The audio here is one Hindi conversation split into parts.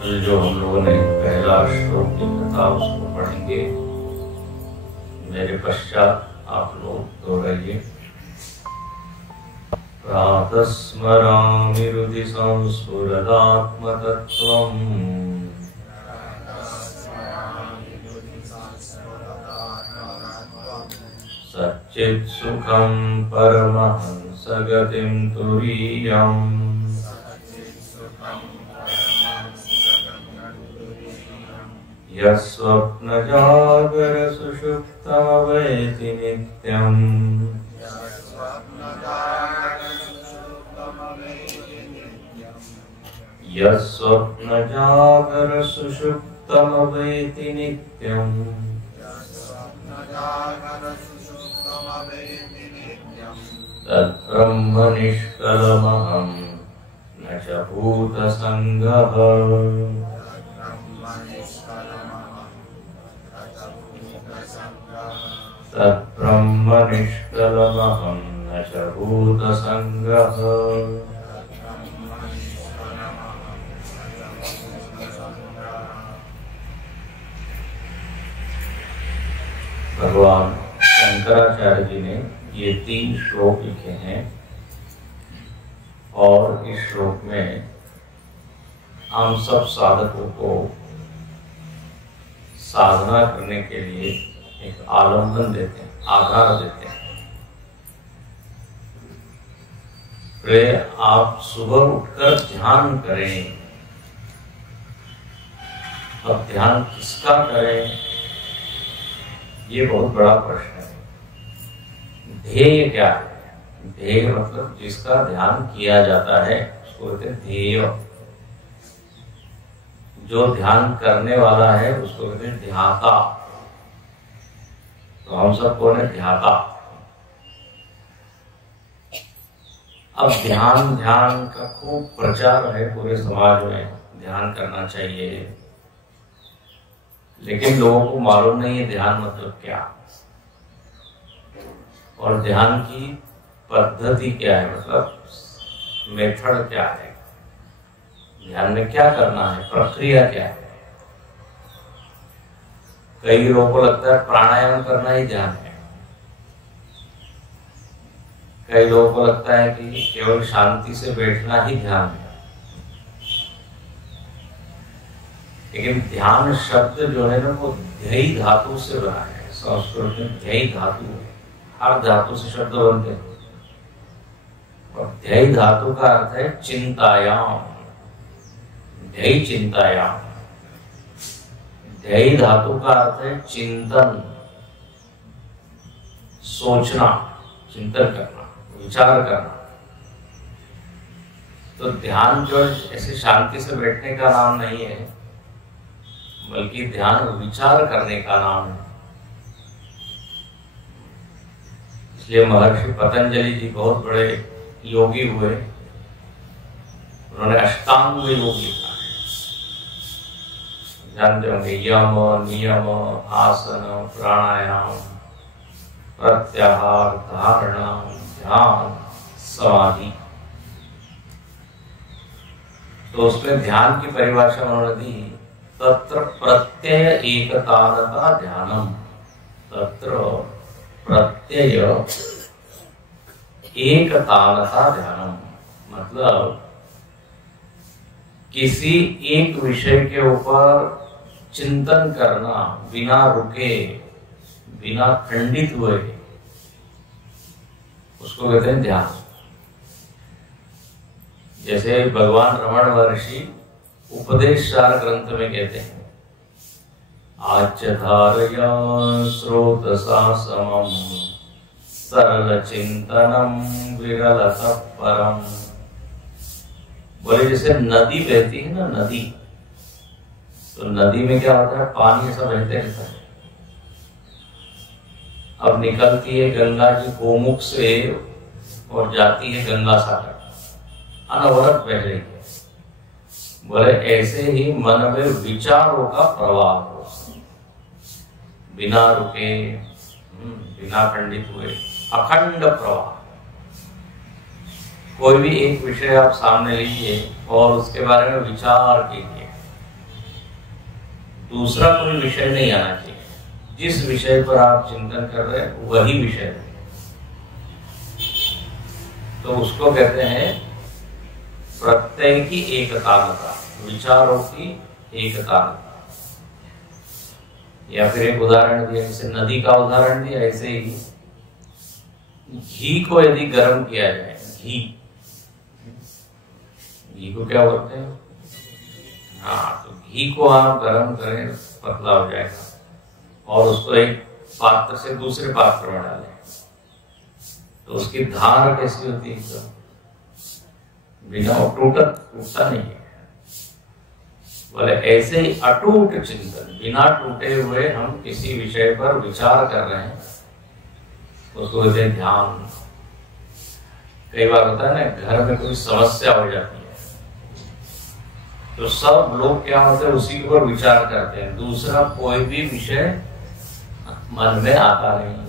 कल जो हम लोगों ने पहला श्लोक लिखा था उसको पढ़ेंगे। मेरे पश्चात आप लोग दोहराइए। प्रातः स्मरामि हृदि संस्फुरदात्मतत्त्वम् सच्चित्सुखं परमहंसगतिं तुरीयम् यस्वप्नजागरसुषुप्तमवेति नित्यम् यस्वप्नजागरसुषुप्तमवेति नित्यम् तद्ब्रह्म निष्कलमहं न च भूतसङ्गः तद्ब्रह्म निष्कलमहं न च भूतसङ्गः। भगवान शंकराचार्य जी ने ये 3 श्लोक लिखे हैं और इस श्लोक में हम सब साधकों को साधना करने के लिए एक आलम्बन देते हैं, आधार देते हैं। आप सुबह उठकर ध्यान करें। अब ध्यान किसका करें, ये बहुत बड़ा प्रश्न है। ध्येय क्या है? ध्येय मतलब जिसका ध्यान किया जाता है उसको कहते हैं ध्येय। जो ध्यान करने वाला है उसको कहते हैं ध्याता। तो हम सब कौन है? ध्याता। अब ध्यान का खूब प्रचार है पूरे समाज में, ध्यान करना चाहिए, लेकिन लोगों को मालूम नहीं है ध्यान मतलब क्या और ध्यान की पद्धति क्या है, मतलब मेथड क्या है, ध्यान में क्या करना है, प्रक्रिया क्या है। कई लोगों को लगता है प्राणायाम करना ही ध्यान है, कई लोगों को लगता है कि केवल शांति से बैठना ही ध्यान है। लेकिन ध्यान शब्द जो है ना वो ध्येय धातु से बना है। संस्कृत में ध्येय धातु है, हर धातु से शब्द बनते हैं और ध्येय धातु का अर्थ है चिंतायाम। ध्येय चिंतायाम, ध्येय धातु का अर्थ है चिंतन, सोचना, चिंतन करना, विचार करना। तो ध्यान जो ऐसे शांति से बैठने का नाम नहीं है, बल्कि ध्यान विचार करने का नाम है। इसलिए महर्षि पतंजलि जी बहुत बड़े योगी हुए, उन्होंने अष्टांग योग लिखा है, जानते होंगे, यम, नियम, आसन, प्राणायाम, प्रत्याहार, धारणा, ध्यान, समाधि। तो उसमें ध्यान की परिभाषा उन्होंने दी, तत्र प्रत्यय एकतानता ध्यानम। तत्र प्रत्यय एकतानता ध्यानम मतलब किसी एक विषय के ऊपर चिंतन करना बिना रुके, बिना खंडित हुए, उसको कहते हैं ध्यान। जैसे भगवान रमण महर्षि उपदेशसार ग्रंथ में कहते हैं, आच्यधारया स्रोतसा समम सरल चिंतनम विरलतः परम। बोले जैसे नदी बहती है ना, नदी, तो नदी में क्या होता है, पानी ऐसा बहते रहता है। अब निकलती है गंगा जी गोमुख से और जाती है गंगा सागर, अनवरत बह रही है। बोले ऐसे ही मन में विचारों का प्रवाह हो, बिना रुके, बिना खंडित हुए, अखंड प्रवाह। कोई भी एक विषय आप सामने लीजिए और उसके बारे में विचार कीजिए, दूसरा कोई विषय नहीं आना चाहिए। जिस विषय पर आप चिंतन कर रहे हैं वही विषय है, तो उसको कहते हैं प्रत्यय की एकतालता, विचारों की एकतालता। या फिर एक उदाहरण दिया, जैसे नदी का उदाहरण दिया, ऐसे ही घी को यदि गर्म किया जाए, घी को क्या बोलते हैं, हाँ, तो घी को आप गर्म करें पतला हो जाएगा, और उसको एक पात्र से दूसरे पात्र में डालें तो उसकी धार कैसी होती है, बिना टूटता नहीं है। बोले ऐसे ही अटूट चिंतन, बिना टूटे हुए हम किसी विषय पर विचार कर रहे हैं, उसको कहते हैं ध्यान। कई बार होता है ना, घर में कोई समस्या हो जाती है तो सब लोग क्या होते हैं, उसी के ऊपर विचार करते हैं, दूसरा कोई भी विषय मन में आता नहीं।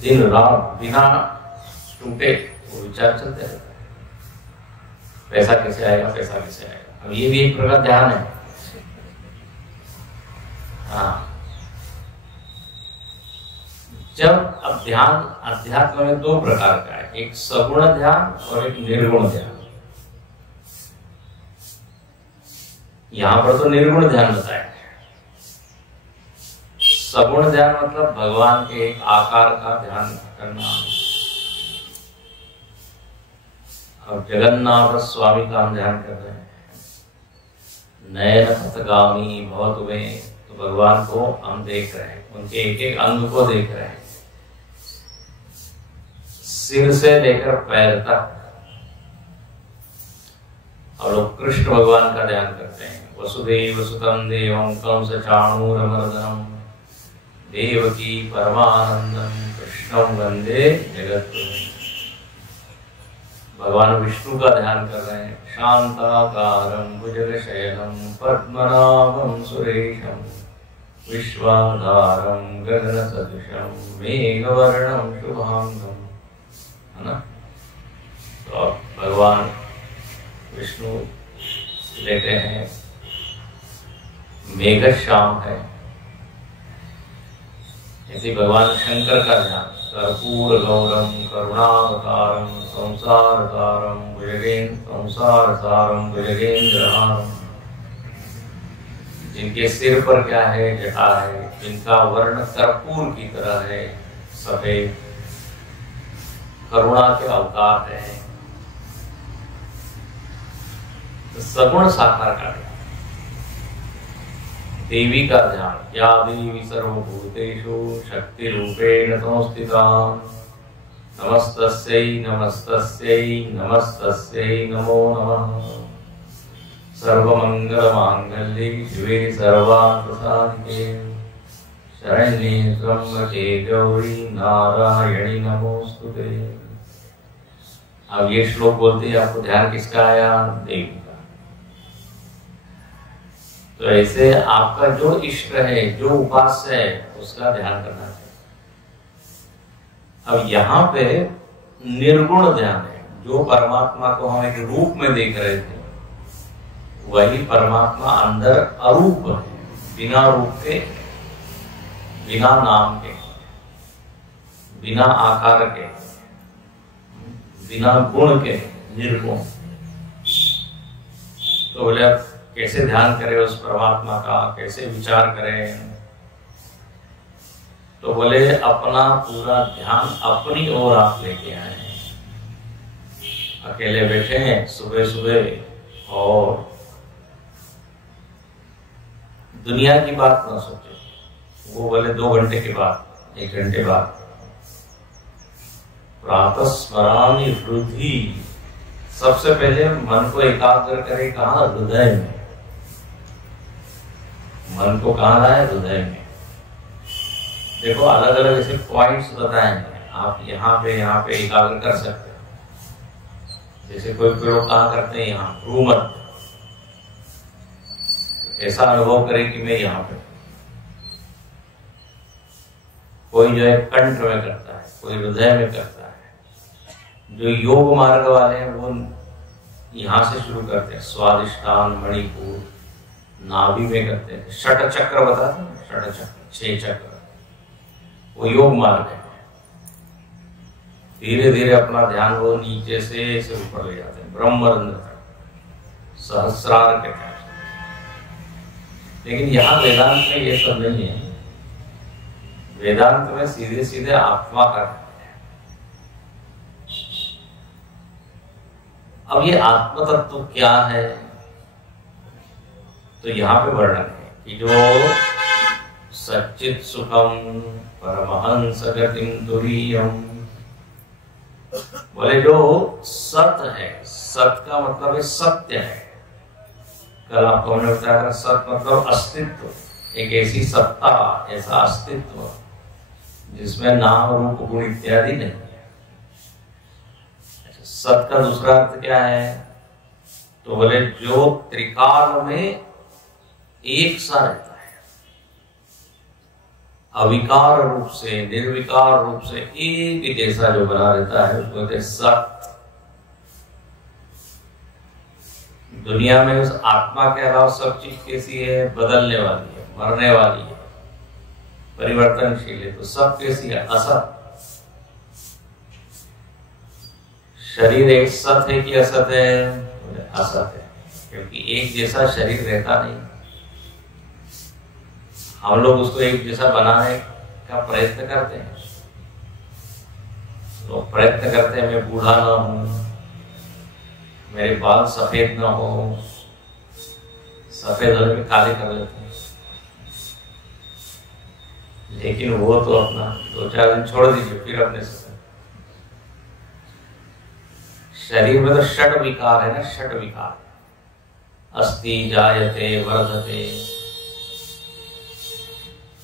दिन रात बिना टूटे वो विचार चलते रहते हैं, पैसा कैसे आएगा, पैसा कैसे आएगा। अब ये भी एक प्रकार ध्यान है। हाँ, जब अब ध्यान अध्यात्म में दो प्रकार का है, एक सगुण ध्यान और एक निर्गुण ध्यान। यहां पर तो निर्गुण ध्यान बताया। सगुण ध्यान मतलब भगवान के एक आकार का ध्यान करना। अब जगन्नाथ स्वामी का हम ध्यान कर रहे हैं, नयन पथगामी बहुत हुए, तो भगवान को हम देख रहे हैं, उनके एक एक अंग को देख रहे हैं, सिर से लेकर पैर तक। और लोग कृष्ण भगवान का ध्यान करते हैं, वसुदेव सुतम देवं कंस चाणूरमर्दनम देवकी परमानंदम कृष्णं वंदे जगद्गुरुम्। भगवान विष्णु का ध्यान कर रहे हैं, शांताकारं भुजगशयनं पद्मनाभं सुरेशं विश्वाधारं गगनसदृशं मेघवर्णं शुभांगं, है ना। तो भगवान विष्णु लेते हैं, मेघश्याम है। ऐसे भगवान शंकर का ध्यान, कर्पूर गौरम करुणावतारम संसारसारम भुजगेंद्रहारम। जिनके सिर पर क्या है, जटा है, जिनका वर्ण कर्पूर की तरह है, सफेद, करुणा के अवतार है। तो सगुण साकार का ध्यान, देवी का ध्यान, या देवी सर्वभूतेषु शक्ति रूपेण संस्थिता नमस्तस्यै नमस्तस्यै नमस्तस्यै नमो नमः। सर्वमंगल मांगल्ये शिवे सर्वार्थसाधिके शरण्ये त्र्यंबके गौरी नारायणी नमोस्तुते। अब ये श्लोक बोलते हैं, आपको ध्यान किसका आया, देवी का। तो ऐसे आपका जो इष्ट है, जो उपास्य है, उसका ध्यान करना चाहिए। अब यहाँ पे निर्गुण ध्यान है, जो परमात्मा को हम एक रूप में देख रहे थे, वही परमात्मा अंदर अरूप है, बिना रूप के, बिना नाम के, बिना आकार के, बिना गुण के, निर्गुण। तो बोले अब कैसे ध्यान करें उस परमात्मा का, कैसे विचार करें। तो बोले अपना पूरा ध्यान अपनी ओर आप लेके आए हैं। अकेले बैठे हैं सुबह सुबह और दुनिया की बात ना सोचे, वो बोले 2 घंटे के बाद, 1 घंटे बाद। प्रातः स्मरामि हृदि, सबसे पहले मन को एकाग्र करे, कहा, हृदय में। मन को कहाँ लाए, हृदय में। देखो अलग अलग ऐसे पॉइंट्स बताए हैं, आप यहाँ पे एकाग्र कर सकते हो। जैसे कोई लोग कहाँ करते हैं, यहाँ भ्रू मध्य, ऐसा अनुभव करे कि मैं यहाँ पे। कोई जो है कंठ में करता है, कोई हृदय में करता है। जो योग मार्ग वाले हैं वो यहाँ से शुरू करते हैं, स्वादिष्ठान, मणिपुर, नाभि में करते हैं। षट चक्र बताते हैं, षट चक्र, 6 चक्र, वो योग मार्ग है। धीरे धीरे अपना ध्यान वो नीचे से ऊपर ले जाते हैं, ब्रह्मरंध्र तक, सहस्रार के ध्यान। लेकिन यहाँ वेदांत में ये सब नहीं है। वेदांत में सीधे सीधे आत्मा का है। अब ये आत्म तत्व क्या है, तो यहाँ पे वर्णन है कि जो सच्चित सुखम परमहंस गतिम तुरीयम, बोले जो सत है, सत का मतलब है सत्य है। कल आपको हमने बताया, सत मतलब अस्तित्व, एक ऐसी सत्ता, ऐसा अस्तित्व जिसमें नाम रूप गुण इत्यादि नहीं है। सत का दूसरा अर्थ क्या है, तो बोले जो त्रिकाल में एक सा रहता है, अविकार रूप से, निर्विकार रूप से एक जैसा जो बना रहता है, उसको कहते हैं सत। दुनिया में उस आत्मा के अलावा सब चीज कैसी है, बदलने वाली है, मरने वाली है, परिवर्तनशील है। तो सब कैसी है, असत। शरीर एक सत है कि असत है, असत है, क्योंकि एक जैसा शरीर रहता नहीं। हम लोग उसको एक जैसा बनाने का प्रयत्न करते हैं, तो प्रयत्न करते हैं मैं बूढ़ा ना हूं, मेरे बाल सफेद ना हो, सफेद होने में काले कर लेते हैं। लेकिन वो तो अपना 2-4 दिन छोड़ दीजिए, फिर अपने सफेद। शरीर में तो षट विकार है ना, षट विकार, अस्ति जायते वर्धते।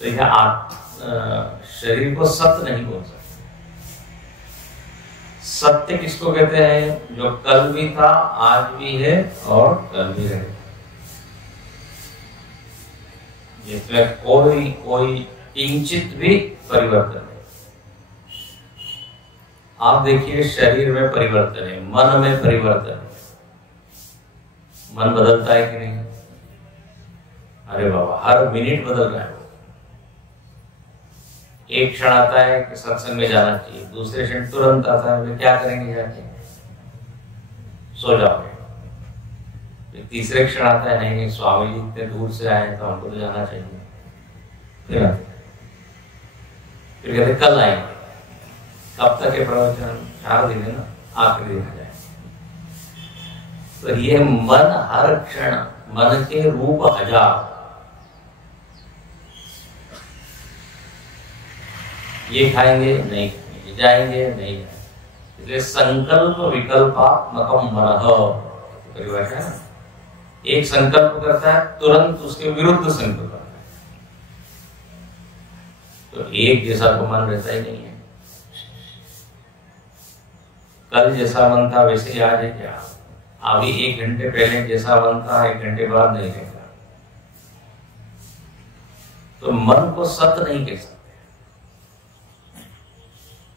तो यह शरीर को सत्य नहीं बोल सकते। सत्य किसको कहते हैं, जो कल भी था, आज भी है और कल भी रहेगा, जिसमें कोई किंचित भी परिवर्तन नहीं। आप देखिए शरीर में परिवर्तन है, मन में परिवर्तन है। मन बदलता है कि नहीं? अरे बाबा, हर मिनट बदल रहा है। एक क्षण आता है कि सत्संग में जाना चाहिए, दूसरे क्षण तुरंत आता है क्या करेंगे, जाके सो जाओगे। तीसरे क्षण आता है नहीं स्वामी जी इतने दूर से आए तो हमको तो जाना चाहिए। फिर कहते कल आएंगे। कब तक है प्रवचन? 4 दिन है ना, आखिरी दिन आ जाए। तो ये मन हर क्षण, मन के रूप 1000, ये खाएंगे नहीं खाएंगे, जाएंगे नहीं जाएंगे। इसलिए संकल्प विकल्पात्मकम मनः परिभाषा है। एक संकल्प करता है, तुरंत उसके विरुद्ध संकल्प करता है। तो एक जैसा तो मन रहता ही नहीं है। कल जैसा मन था वैसे ही आज है क्या? अभी 1 घंटे पहले जैसा मन था 1 घंटे बाद नहीं रहेगा। तो मन को सत्य नहीं कह सकते।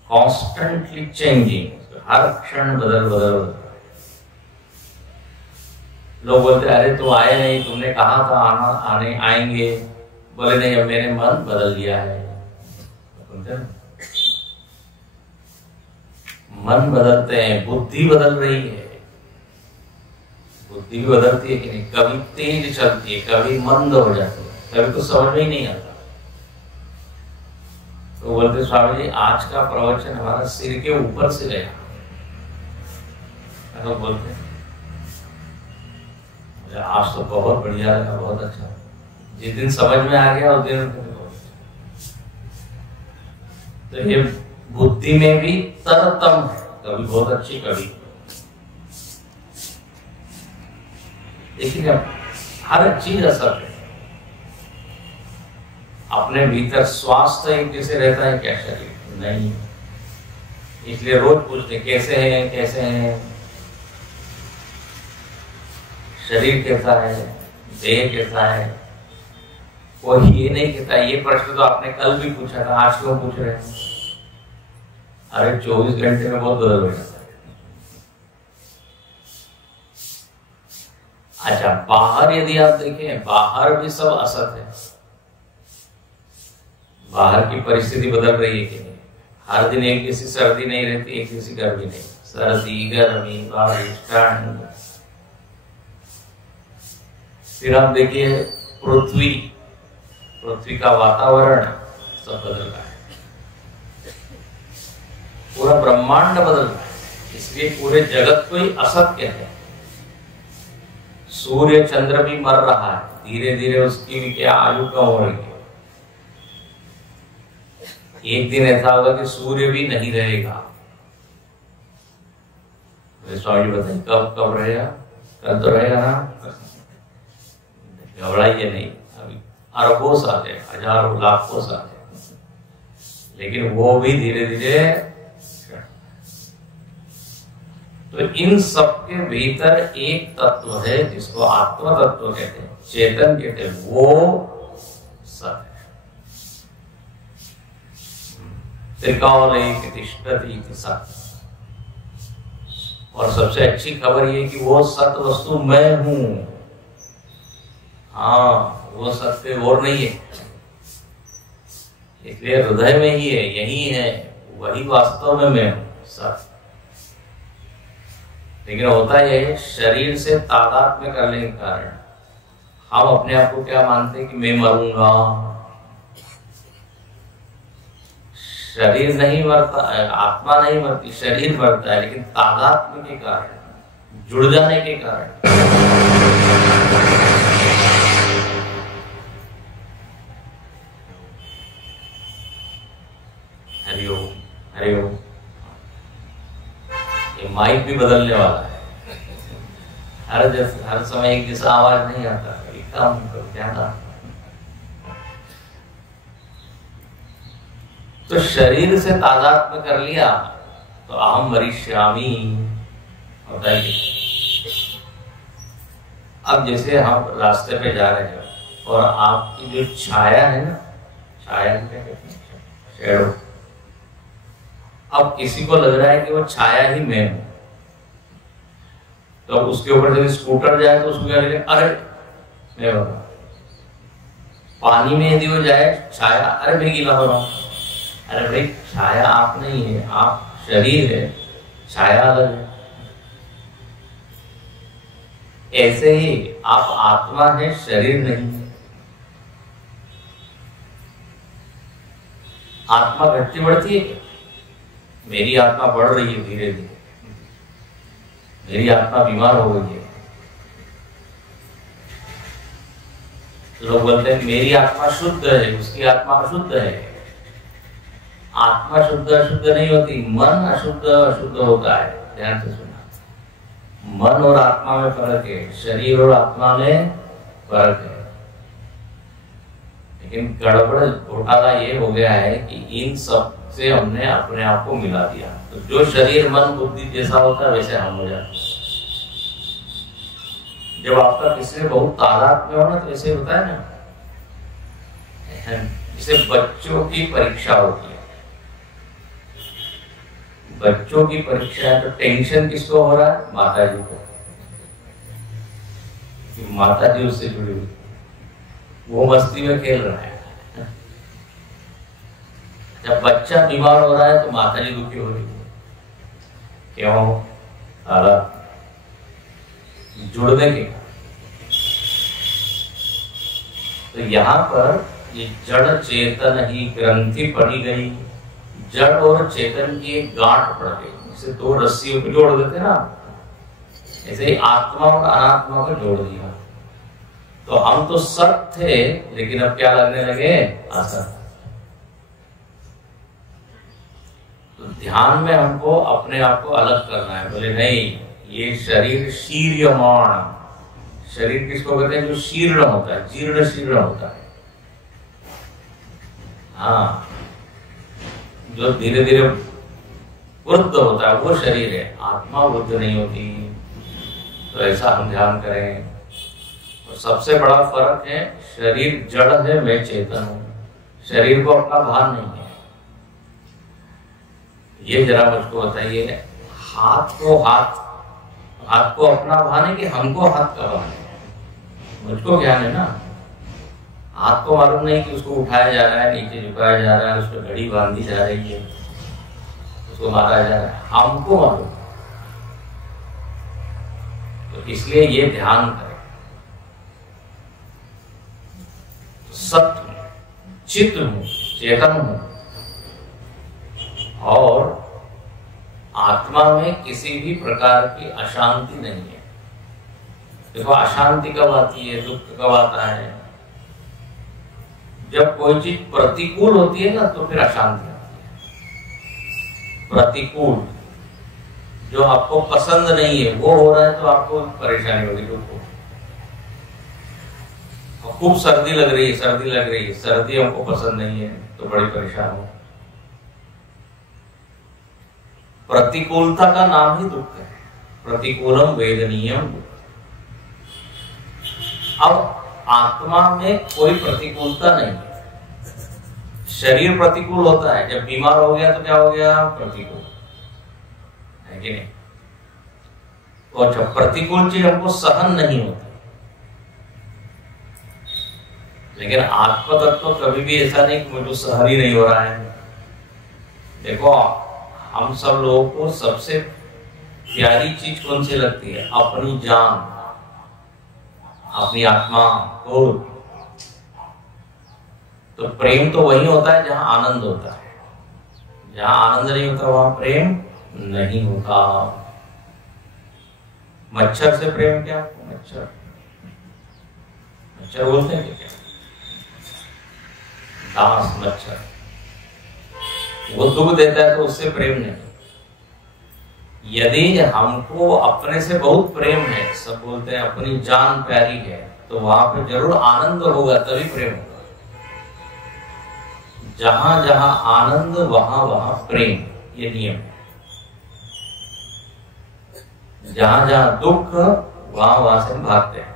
कॉन्स्टेंटली चेंजिंग, हर क्षण बदल बदल। लोग बोलते अरे तुम आए नहीं, तुमने कहा था आने आएंगे। बोले नहीं, अब मेरे मन बदल गया है। मन बदलते हैं, बुद्धि बदल रही है। बुद्धि भी बदलती है कि नहीं? कभी तेज चलती है, कभी मंद हो जाती है, कभी कुछ समझ में ही नहीं आता। तो बोलते स्वामी जी आज का प्रवचन हमारा सिर के ऊपर से गया। तो बोलते आज तो बहुत बढ़िया लगा, बहुत अच्छा। जिस दिन समझ में आ गया उस दिन। तो ये बुद्धि में भी तरतम है, कभी बहुत अच्छी कभी। लेकिन हर चीज असर है। अपने भीतर स्वास्थ्य एक जैसे रहता है क्या शरीर? नहीं। इसलिए रोज पूछते कैसे हैं, कैसे हैं। शरीर कैसा है, देह कैसा है। कोई ये नहीं कहता। ये प्रश्न तो आपने कल भी पूछा था, आज क्यों पूछ रहे हैं? अरे 24 घंटे में बहुत बदल हो जाता है। अच्छा, बाहर यदि आप देखें, बाहर भी सब असत है। बाहर की परिस्थिति बदल रही है कि नहीं? हर दिन एक जैसी सर्दी नहीं रहती, एक जैसी गर्मी नहीं। सर्दी, गर्मी, बारिश, ठंड। फिर आप देखिए पृथ्वी का वातावरण सब बदल रहा है, पूरा ब्रह्मांड बदल रहा है। इसलिए पूरे जगत को ही असत कहते हैं। सूर्य चंद्र भी मर रहा है, धीरे धीरे उसकी भी क्या आयु कम हो रही है। एक दिन ऐसा होगा कि सूर्य भी नहीं रहेगा। स्वामी जी बताइए कब कब रहेगा? कल तो रहेगा ना, घबराइए नहीं। अभी अरबों साल है, हजारों लाखों साल है, लेकिन वो भी धीरे धीरे। तो इन सबके भीतर एक तत्व है जिसको आत्म तत्व कहते हैं, चेतन कहते हैं, वो सत है। त्रिकालैक तिष्ठति सत। और सबसे अच्छी खबर ये कि वो सत वस्तु मैं हूं। हाँ, वो सत्य और नहीं है, इसलिए हृदय में ही है, यही है, वही वास्तव में मैं हूं, सत। लेकिन होता यह शरीर से तादात्म्य करने के कारण हम अपने आप को क्या मानते हैं कि मैं मरूंगा। शरीर नहीं मरता, आत्मा नहीं मरती, शरीर मरता है, लेकिन तादात्म्य के कारण, जुड़ जाने के कारण। हरिओम हरिओम। ये माइक भी बदलने वाला है। हर समय एक जैसा आवाज नहीं आता, कभी कम कभी ज्यादा। तो शरीर से तादात्म्य कर लिया तो अहम वरिष्यामि होता है। अब जैसे हम रास्ते पे जा रहे हैं और आपकी जो छाया है ना, छाया क्या कहते हैं, शैडो। अब किसी को लग रहा है कि वो छाया ही मैं हूं, तो उसके ऊपर जब स्कूटर जाए तो उसको क्या लगे, अरे मैं बना। पानी में यदि वो जाए छाया, अरे मैं गीला हो रहा हूं। अरे भाई, छाया आप नहीं है, आप शरीर है, छाया अलग है। ऐसे ही आप आत्मा है, शरीर नहीं है। आत्मा घटती बढ़ती है क्या? मेरी आत्मा बढ़ रही है धीरे धीरे, मेरी आत्मा बीमार हो गई है। लोग बोलते हैं मेरी आत्मा शुद्ध है, उसकी आत्मा अशुद्ध है। आत्मा शुद्ध अशुद्ध नहीं होती, मन अशुद्ध अशुद्ध होता है। ध्यान से सुना, मन और आत्मा में फर्क है, शरीर और आत्मा में फर्क है। लेकिन गड़बड़ घोटाला ये हो गया है कि इन सब से हमने अपने आप को मिला दिया। तो जो शरीर मन बुद्धि जैसा होता है वैसे हम हो जाते हैं। जब आपका किसी से बहुत तादात्म्य हो ना तो ऐसे होता है ना, जैसे बच्चों की परीक्षा होती है। बच्चों की परीक्षा है तो टेंशन किसको हो रहा है? माता जी को। माता जी उससे जुड़ी हुई, वो मस्ती में खेल रहा है। जब बच्चा बीमार हो रहा है तो माता जी दुखी हो रही है। क्यों? जुड़ने के। तो यहाँ पर ये जड़ चेतन ही ग्रंथि पड़ी गई। जड़ और चेतन की एक गांठ पड़ गई, जैसे दो रस्सियों को जोड़ देते ना, ऐसे ही आत्मा और अनात्मा को जोड़ दिया। तो हम तो सत थे, लेकिन अब क्या लगने लगे? असत। तो ध्यान में हमको अपने आप को अलग करना है। बोले नहीं, ये शरीर शीर्यमाण। शरीर किसको कहते हैं? जो शीर्ण होता है, जीर्ण शीर्ण होता है। हाँ, जो धीरे धीरे वृद्ध होता है वो शरीर है, आत्मा वृद्ध नहीं होती। तो ऐसा हम ध्यान करें। और सबसे बड़ा फर्क है, शरीर जड़ है, मैं चेतन हूं। शरीर को अपना भान नहीं है। ये जरा मुझको बताइए, हाथ को अपना भान है कि हमको हाथ का भान है? मुझको ज्ञान है ना, हाथ को मालूम नहीं कि उसको उठाया जा रहा है, नीचे झुकाया जा रहा है, उस पर घड़ी बांधी जा रही है, उसको मारा जा रहा है, हमको मालूम। तो इसलिए ये ध्यान करें, सत्य हूं, चित्त हूं, चेतन हूं, और आत्मा में किसी भी प्रकार की अशांति नहीं है। देखो अशांति कब आती है, दुख कब आता है? जब कोई चीज प्रतिकूल होती है ना, तो फिर अशांति आती है। प्रतिकूल, जो आपको पसंद नहीं है वो हो रहा है तो आपको परेशानी होगी। लोगों को खूब सर्दी लग रही है, सर्दी हमको पसंद नहीं है तो बड़ी परेशान हो। प्रतिकूलता का नाम ही दुख है, प्रतिकूलम वेदनीयम। अब आत्मा में कोई प्रतिकूलता नहीं है। शरीर प्रतिकूल होता है, जब बीमार हो गया तो क्या हो गया? प्रतिकूल है कि नहीं? तो अच्छा, प्रतिकूल चीज हमको सहन नहीं होती, लेकिन आत्म तत्व कभी भी ऐसा नहीं कि मुझे सहन ही नहीं हो रहा है। देखो हम सब लोगों को सबसे प्यारी चीज कौन सी लगती है? अपनी जान, अपनी आत्मा को। तो प्रेम तो वही होता है जहां आनंद होता है। जहां आनंद नहीं होता वहां प्रेम नहीं होता। मच्छर से प्रेम क्या? मच्छर बोलते हैं क्या? दास मच्छर, वो दुख देता है तो उससे प्रेम नहीं। यदि हमको अपने से बहुत प्रेम है, सब बोलते हैं अपनी जान प्यारी है, तो वहां पे जरूर आनंद होगा, तभी प्रेम होगा। जहां जहां आनंद वहां वहां प्रेम, ये नियम है। जहां जहां दुख वहां वहां से हम भागते हैं।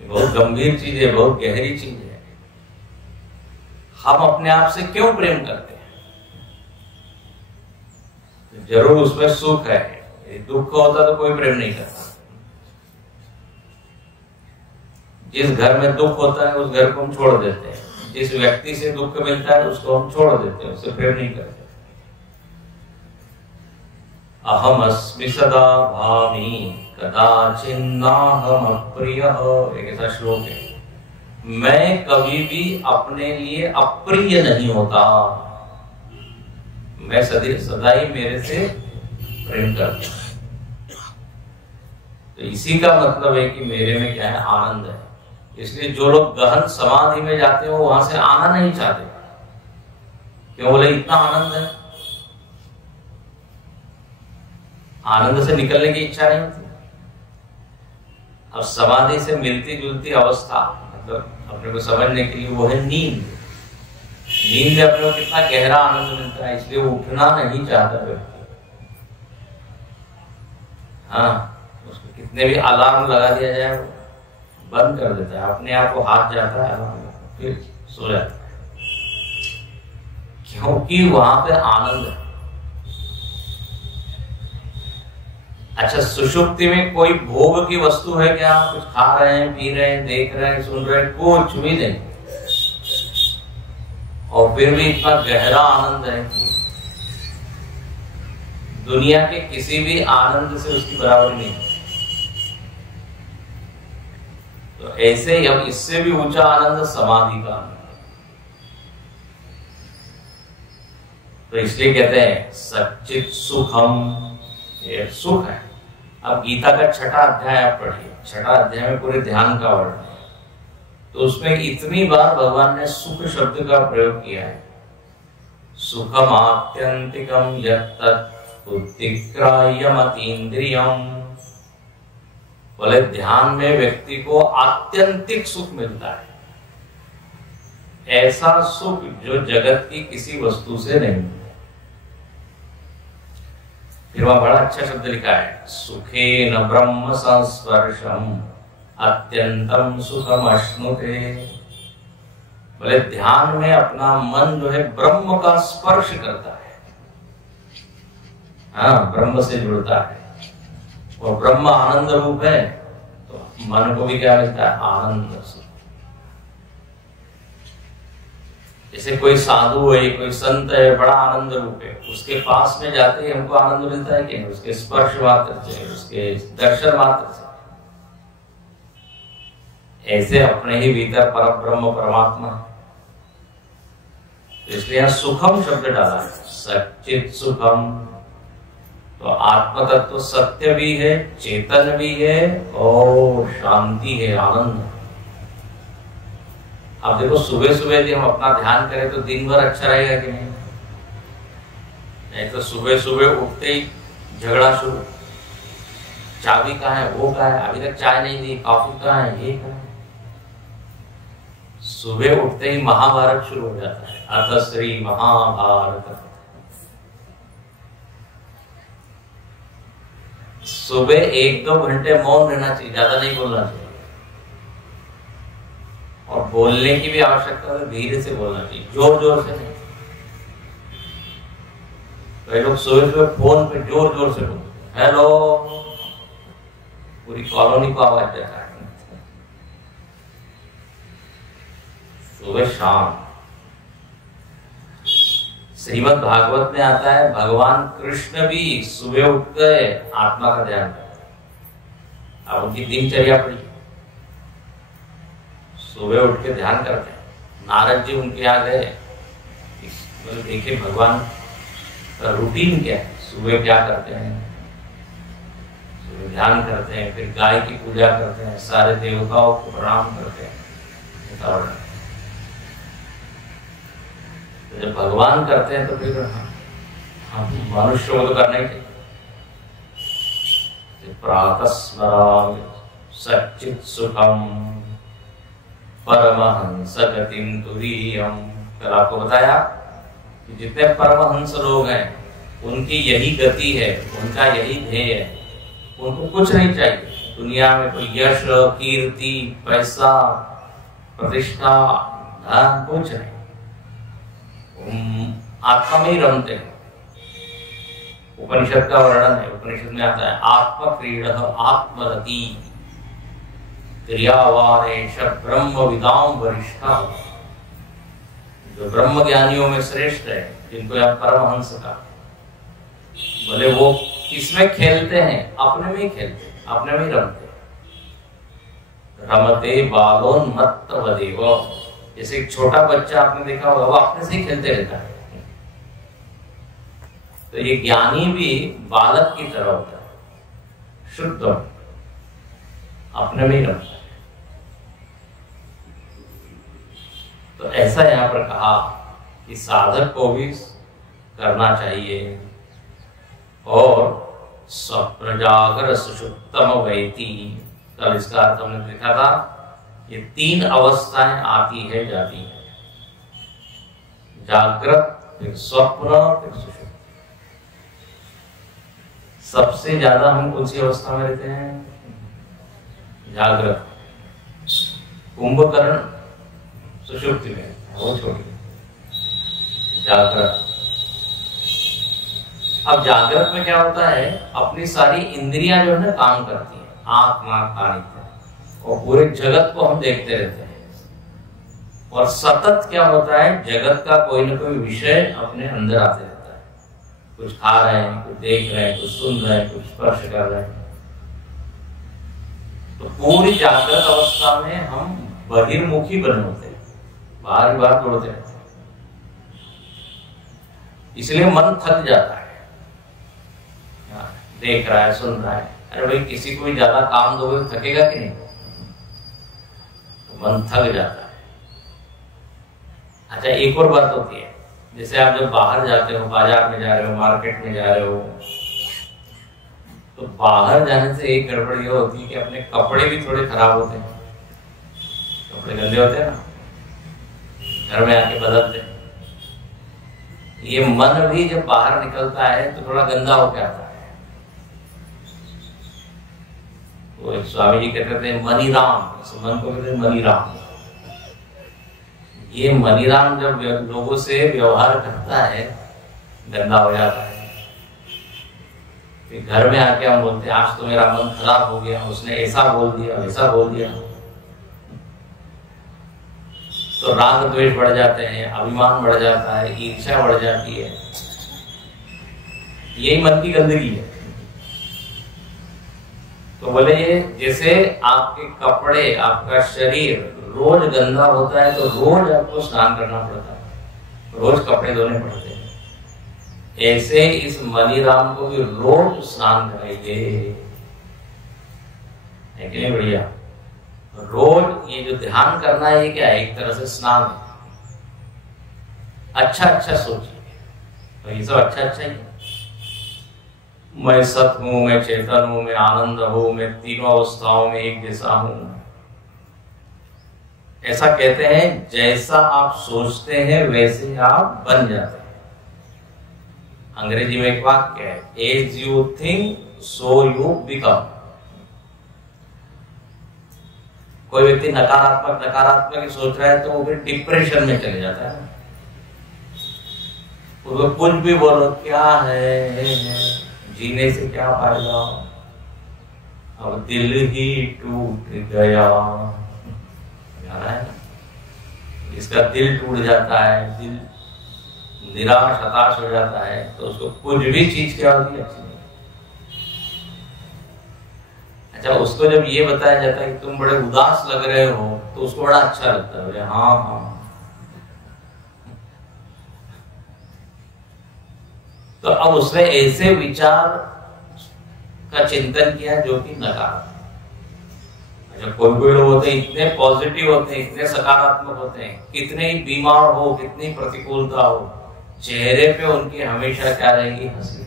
ये बहुत गंभीर चीज है, बहुत गहरी चीज है। हम अपने आप से क्यों प्रेम करते हैं? जरूर उसमें सुख है, दुख होता तो कोई प्रेम नहीं करता। जिस घर में दुख होता है उस घर को हम छोड़ देते हैं, जिस व्यक्ति से दुख मिलता है उसको हम छोड़ देते हैं, उससे प्रेम नहीं करते। अहम अस्मि सदा भामि कदाचिन्नाहम अप्रियः, एक ऐसा श्लोक है। मैं कभी भी अपने लिए अप्रिय नहीं होता, मैं सदा ही मेरे से प्रेम करता हूं। तो इसी का मतलब है कि मेरे में क्या है? आनंद है। इसलिए जो लोग गहन समाधि में जाते हैं वो वहां से आना नहीं चाहते। क्यों? बोले इतना आनंद है, आनंद से निकलने की इच्छा नहीं होती। अब समाधि से मिलती जुलती अवस्था, मतलब अपने को समझने के लिए, वो है नींद। नींद में अपने को कितना गहरा आनंद मिलता है, इसलिए वो उठना नहीं चाहता व्यक्ति। हाँ, उसको कितने भी अलार्म लगा दिया जाए वो बंद कर देता है, अपने आप को हाथ जाता है अलार्म, फिर सो जाता है, क्योंकि वहां पे आनंद है। अच्छा, सुषुप्ति में कोई भोग की वस्तु है क्या? कुछ खा रहे हैं, पी रहे हैं, देख रहे हैं, सुन रहे हैं, कुछ भी नहीं, और फिर भी इतना गहरा आनंद है कि दुनिया के किसी भी आनंद से उसकी बराबरी नहीं। तो ऐसे ही अब इससे भी ऊंचा आनंद समाधि का आनंद। तो इसलिए कहते हैं सच्चित सुखम, ये सुख है। अब गीता का 6वां अध्याय आप पढ़िए, 6वां अध्याय में पूरे ध्यान का वर्णन है। तो उसमें इतनी बार भगवान ने सुख शब्द का प्रयोग किया है। सुखम आत्यंतिकम यत्तत् उत्तिग्राह्यमतीन्द्रियम। बोले ध्यान में व्यक्ति को आत्यंतिक सुख मिलता है, ऐसा सुख जो जगत की किसी वस्तु से नहीं। फिर वहां बड़ा अच्छा शब्द लिखा है, सुखे न ब्रह्म संस्पर्शम अत्यंतम सुखम अश्नुते। बोले ध्यान में अपना मन जो है ब्रह्म का स्पर्श करता है, हाँ, ब्रह्म से जुड़ता है, और ब्रह्म आनंद रूप है, तो मन को भी क्या मिलता है? आनंद। जैसे कोई साधु है, कोई संत है, बड़ा आनंद रूप है, उसके पास में जाते ही हमको आनंद मिलता है कि नहीं? उसके स्पर्श मात्र से, उसके दर्शन मात्र से। ऐसे अपने ही भीतर पर ब्रह्म परमात्मा, इसलिए यहां सुखम शब्द डाला है, सच्चित सुखम। तो आत्म तत्व सत्य भी है, चेतन भी है और शांति है, आनंद। अब देखो सुबह सुबह यदि हम अपना ध्यान करें तो दिन भर अच्छा रहेगा कि नहीं? नहीं तो सुबह सुबह उठते ही झगड़ा शुरू, चाबी कहाँ है, वो कहाँ है, अभी तक चाय नहीं दी, कॉफी कहाँ है, ये कहाँ है। सुबह उठते ही महाभारत शुरू हो जाता है, अथ श्री महाभारत। सुबह 1-2 घंटे मौन रहना चाहिए, ज्यादा नहीं बोलना चाहिए। और बोलने की भी आवश्यकता है, धीरे से बोलना चाहिए, जोर जोर से नहीं। कई लोग सुबह सुबह फोन पे जोर जोर से बोलते, हेलो, पूरी कॉलोनी को आवाज देता है। सुबह शाम। श्रीमद् भागवत में आता है भगवान कृष्ण भी सुबह उठ गए आत्मा का ध्यान करते। अब उनकी दिनचर्या पड़ी, सुबह उठ के ध्यान करते हैं। नारद जी उनके यहाँ गए, मतलब देखिए भगवान का रूटीन क्या है, सुबह क्या करते हैं, सुबह ध्यान करते हैं, फिर गाय की पूजा करते हैं, सारे देवताओं को प्रणाम करते हैं। तो जब भगवान करते हैं तो फिर हम मनुष्य को तो करना ही चाहिए। प्रातः स्मरामि सच्चित् सुखम परमहंस गतिम तुरीयम। कल आपको बताया कि जितने परमहंस लोग हैं उनकी यही गति है, उनका यही ध्येय है। उनको कुछ नहीं चाहिए दुनिया में, कोई यश, कीर्ति, पैसा, प्रतिष्ठा, धन, कुछ नहीं। आत्मा में ही रमते हैं। उपनिषद का वर्णन है, उपनिषद में आता है आत्म क्रीड़ आत्मरति क्रियावारेश ब्रह्मविदाम वरिष्ठा। जो ब्रह्म ज्ञानियों में श्रेष्ठ है, जिनको यह परमहंस का, बोले वो किसमें खेलते हैं? अपने में ही खेलते हैं, अपने में ही रमते हैं। रमते बालोन्मत्त वदेव। जैसे एक छोटा बच्चा आपने देखा होगा, वो अपने से ही खेलते रहता है। तो ये ज्ञानी भी बालक की तरह होता है, शुद्ध, अपने में ही रमता है। तो ऐसा यहाँ पर कहा कि साधक को भी करना चाहिए। और स्वप्न जागर सुषुप्तम वैति, कल इसका अर्थ हमने देखा था, ये 3 अवस्थाएं आती है जाती है, जागृत, फिर स्वप्न, फिर सुषुप्त। सबसे ज्यादा हम कौन सी अवस्था में रहते हैं? जागृत। कुंभकर्ण सुषुप्ति में, वो छोटी जागृत। अब जागृत में क्या होता है, अपनी सारी इंद्रियां जो है ना काम करती हैं, आंख, नाक, कान, और पूरे जगत को हम देखते रहते हैं। और सतत क्या होता है, जगत का कोई ना कोई विषय अपने अंदर आते रहता है। कुछ खा रहे हैं, कुछ देख रहे हैं, कुछ सुन रहे हैं, कुछ स्पर्श कर रहे हैं। तो पूरी जागृत अवस्था में हम बहिर्मुखी बने होते हैं, बाहर ही बाहर दौड़ते रहते हैं। इसलिए मन थक जाता है, देख रहा है, सुन रहा है। अरे भाई, किसी को भी ज्यादा काम दोगे तो थकेगा कि नहीं? तो मन थक जाता है। अच्छा, एक और बात होती है, जैसे आप जब बाहर जाते हो, बाजार में जा रहे हो, मार्केट में जा रहे हो, तो बाहर जाने से एक गड़बड़ ये होती है कि अपने कपड़े भी थोड़े खराब होते हैं, कपड़े गंदे होते हैं ना, घर में आके बदलते हैं। ये मन भी जब बाहर निकलता है तो थोड़ा गंदा होके आता है। तो एक स्वामी जी कहते थे मनीराम, मन को कहते हैं मनीराम। ये मनीराम जब लोगों से व्यवहार करता है, गंदा हो जाता है। फिर घर में आके हम बोलते हैं आज तो मेरा मन खराब हो गया, उसने ऐसा बोल दिया वैसा बोल दिया, तो राग द्वेष बढ़ जाते हैं, अभिमान बढ़ जाता है, ईर्ष्या बढ़ जाती है। यही मन की गंदगी है। तो बोले ये जैसे आपके कपड़े, आपका शरीर रोज गंदा होता है तो रोज आपको स्नान करना पड़ता है, रोज कपड़े धोने पड़ते हैं, ऐसे इस मनीराम को भी रोज स्नान कराइए। है कि नहीं बढ़िया? रोज ये जो ध्यान करना है ये क्या है? एक तरह से स्नान है। अच्छा अच्छा सोचिए, तो ये सब अच्छा अच्छा ही है। मैं सत हूं, मैं चेतन हूं, मैं आनंद हूं, मैं तीनों अवस्थाओं में एक जैसा हूं। ऐसा कहते हैं जैसा आप सोचते हैं वैसे आप बन जाते हैं। अंग्रेजी में एक वाक्य है, as you think so you become. कोई व्यक्ति नकारात्मक ही सोच रहा है तो वो फिर डिप्रेशन में चले जाता है। उसको कुछ भी बोलो क्या है, जीने से क्या फायदा, अब दिल ही टूट गया, है इसका दिल टूट जाता है, दिल निराश हताश हो जाता है, तो उसको कुछ भी चीज क्या होती है अच्छी नहीं। अच्छा, उसको जब ये बताया जाता है कि तुम बड़े उदास लग रहे हो तो उसको बड़ा अच्छा लगता है, हाँ हाँ। तो अब उसने ऐसे विचार का चिंतन किया जो कि नकारात्मक। अच्छा, कोई लोग होते हैं इतने पॉजिटिव होते हैं, इतने सकारात्मक होते हैं, कितने ही बीमार हो, कितनी प्रतिकूलता हो, चेहरे पे उनकी हमेशा क्या रहेगी? हंसी।